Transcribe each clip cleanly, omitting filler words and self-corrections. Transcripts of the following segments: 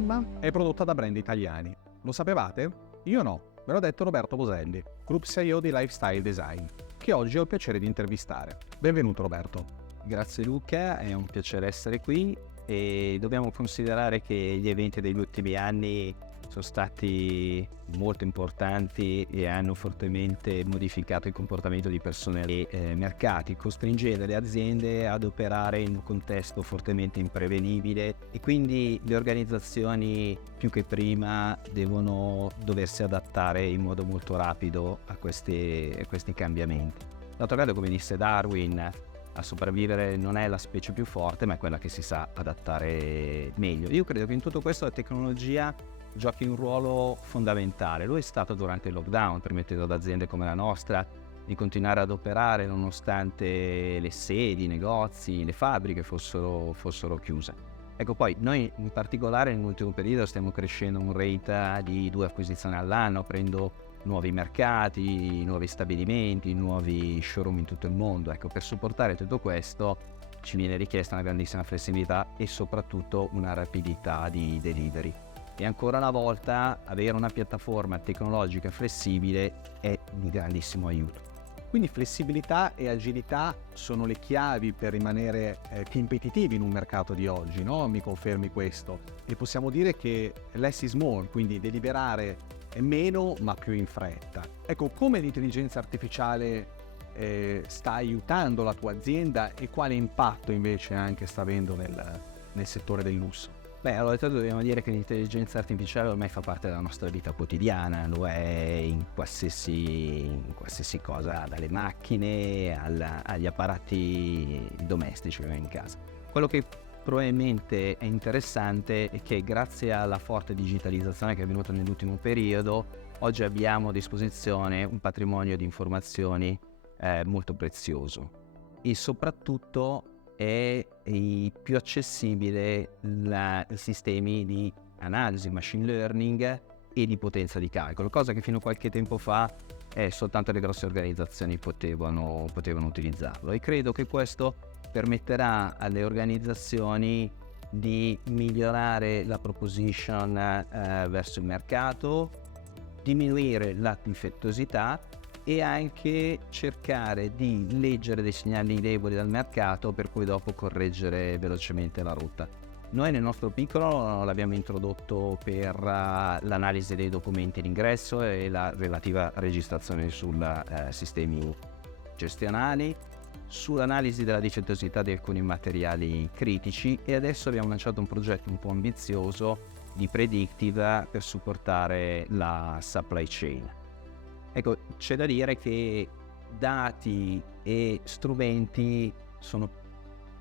programma è prodotta da brand italiani. Lo sapevate? Io no, me l'ha detto Roberto Boselli, Group CIO di Lifestyle Design, che oggi ho il piacere di intervistare. Benvenuto Roberto. Grazie Luca, è un piacere essere qui e dobbiamo considerare che gli eventi degli ultimi anni sono stati molto importanti e hanno fortemente modificato il comportamento di persone e mercati, costringendo le aziende ad operare in un contesto fortemente imprevedibile e quindi le organizzazioni più che prima devono doversi adattare in modo molto rapido a questi cambiamenti. D'altro canto, come disse Darwin, a sopravvivere non è la specie più forte, ma è quella che si sa adattare meglio. Io credo che in tutto questo la tecnologia giochi un ruolo fondamentale. Lo è stato durante il lockdown, permettendo ad aziende come la nostra di continuare ad operare nonostante le sedi, i negozi, le fabbriche fossero chiuse. Ecco, poi noi in particolare nell'ultimo periodo stiamo crescendo un rate di 2 acquisizioni all'anno, aprendo nuovi mercati, nuovi stabilimenti, nuovi showroom in tutto il mondo. Ecco, per supportare tutto questo ci viene richiesta una grandissima flessibilità e soprattutto una rapidità di delivery. E ancora una volta avere una piattaforma tecnologica flessibile è di grandissimo aiuto. Quindi flessibilità e agilità sono le chiavi per rimanere competitivi in un mercato di oggi, no? Mi confermi questo? E possiamo dire che less is more, quindi deliberare meno ma più in fretta. Ecco, come l'intelligenza artificiale sta aiutando la tua azienda e quale impatto invece anche sta avendo nel settore del lusso? Beh, allora intanto dobbiamo dire che l'intelligenza artificiale ormai fa parte della nostra vita quotidiana, lo è in qualsiasi cosa, dalle macchine agli apparati domestici che abbiamo in casa. Quello che probabilmente è interessante è che grazie alla forte digitalizzazione che è avvenuta nell'ultimo periodo, oggi abbiamo a disposizione un patrimonio di informazioni molto prezioso e soprattutto è più accessibile i sistemi di analisi, machine learning e di potenza di calcolo, cosa che fino a qualche tempo fa soltanto le grosse organizzazioni potevano utilizzarlo, e credo che questo permetterà alle organizzazioni di migliorare la proposition verso il mercato, diminuire la difettosità e anche cercare di leggere dei segnali deboli dal mercato per cui dopo correggere velocemente la rotta. Noi nel nostro piccolo l'abbiamo introdotto per l'analisi dei documenti d'ingresso e la relativa registrazione sui sistemi gestionali, sull'analisi della difettosità di alcuni materiali critici, e adesso abbiamo lanciato un progetto un po' ambizioso di predictive per supportare la supply chain. Ecco, c'è da dire che dati e strumenti sono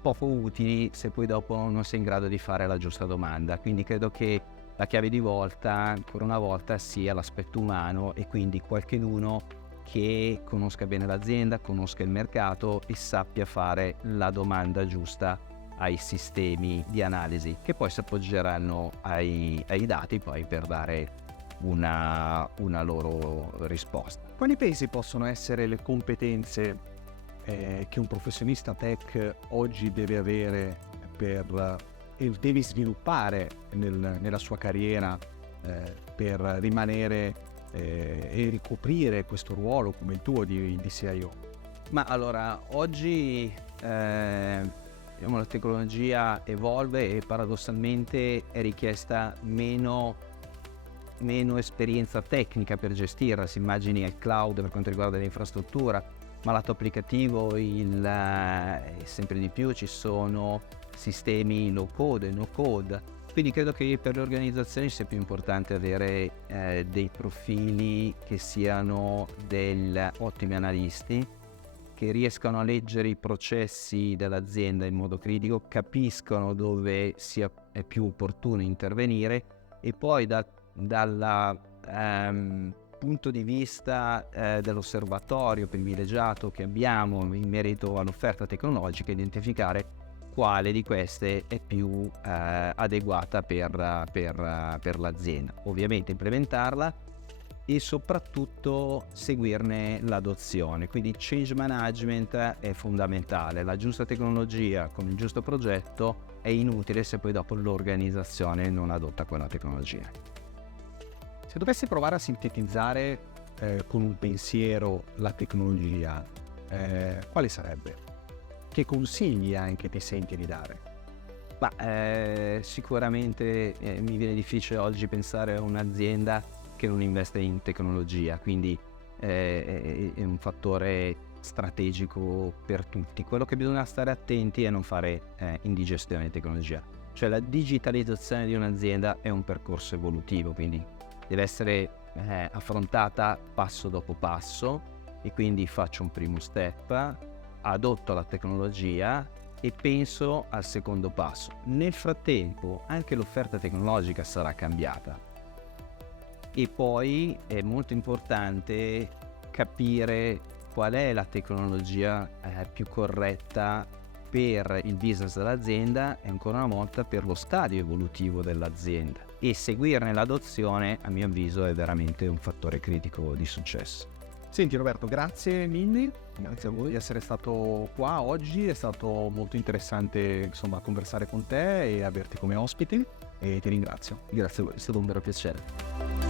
poco utili se poi dopo non sei in grado di fare la giusta domanda, quindi credo che la chiave di volta, ancora una volta, sia l'aspetto umano e quindi qualcuno che conosca bene l'azienda, conosca il mercato e sappia fare la domanda giusta ai sistemi di analisi che poi si appoggeranno ai dati poi per dare una loro risposta. Quali pensi possono essere le competenze che un professionista tech oggi deve avere e deve sviluppare nella sua carriera per rimanere e ricoprire questo ruolo come il tuo di CIO? Ma allora, oggi la tecnologia evolve e paradossalmente è richiesta meno esperienza tecnica per gestirla. Si immagini il cloud per quanto riguarda l'infrastruttura, ma lato applicativo sempre di più ci sono sistemi low code e no code, quindi credo che per le organizzazioni sia più importante avere dei profili che siano degli ottimi analisti, che riescano a leggere i processi dell'azienda in modo critico, capiscono dove è più opportuno intervenire e poi dal punto di vista dell'osservatorio privilegiato che abbiamo in merito all'offerta tecnologica, identificare quale di queste è più adeguata per l'azienda. Ovviamente implementarla e soprattutto seguirne l'adozione. Quindi change management è fondamentale, la giusta tecnologia con il giusto progetto è inutile se poi dopo l'organizzazione non adotta quella tecnologia. Se dovessi provare a sintetizzare con un pensiero la tecnologia, quale sarebbe? Che consigli anche ti senti di dare? Sicuramente mi viene difficile oggi pensare a un'azienda che non investe in tecnologia, quindi è un fattore strategico per tutti. Quello che bisogna stare attenti è non fare indigestione di tecnologia, cioè la digitalizzazione di un'azienda è un percorso evolutivo, quindi deve essere affrontata passo dopo passo, e quindi faccio un primo step, adotto la tecnologia e penso al secondo passo. Nel frattempo anche l'offerta tecnologica sarà cambiata, e poi è molto importante capire qual è la tecnologia più corretta per il business dell'azienda e ancora una volta per lo stadio evolutivo dell'azienda, e seguirne l'adozione a mio avviso è veramente un fattore critico di successo. Senti Roberto, grazie mille, grazie a voi di essere stato qua oggi, è stato molto interessante insomma conversare con te e averti come ospite, e ti ringrazio. Grazie a voi, è stato un vero piacere.